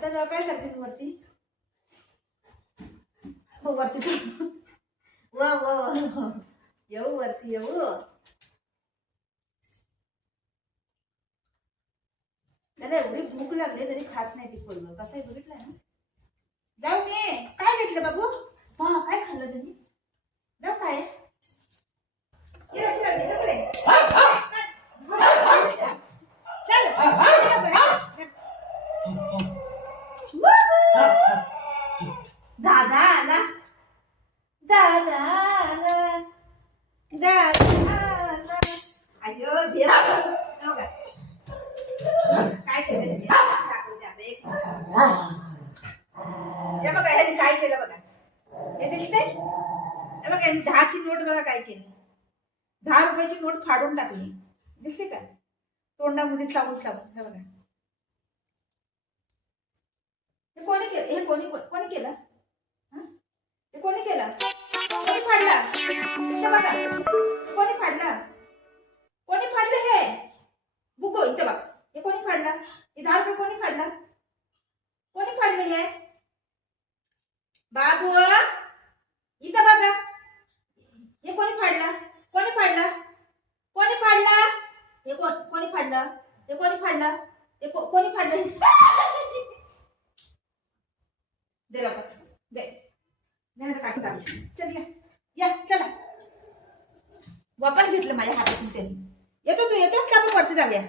आता जेव्हा काय करते वरती हो वरती वा वा वा. येऊ वरती येऊ. त्याला एवढी भूक लागली तरी खात नाही ती पोरगं. कसं आहे बघितलंय ना. जाऊ मी काय घेतलं बाबू. हा काय खाल्लं तुम्ही. जाऊ काय दादा आला. दादा आला. दादा आला. अयो देवा. काय केलं हे बघा ह्याने काय केलं बघा. हे दिसते हे बघा 10ची नोट बघा काय केली. 10 रुपयाची नोट फाडून टाकली. दिसते का तोंडामध्ये चावून चावून. हे बघा हे कोणी केलं. हे कोणी केलं. हे कोणी केलं. कोणी फाडला. इथं बघा कोणी फाडला. कोणी फाडलं हे बुको. इथं बघा हे कोणी फाडला. हे 10 रुपये कोणी फाडला. कोणी फाडले हे बाबू. इथं बघा हे कोणी फाडला. कोणी फाडला. कोणी फाडला. हे कोणी फाडला. हे कोणी फाडला. हे कोणी फाडलं. दे लवकर दे. काढून टाक. चल या चला. वापस घेतलं माझ्या हातातून त्यांनी. येतो तू येतो का आपण वरती जाऊया.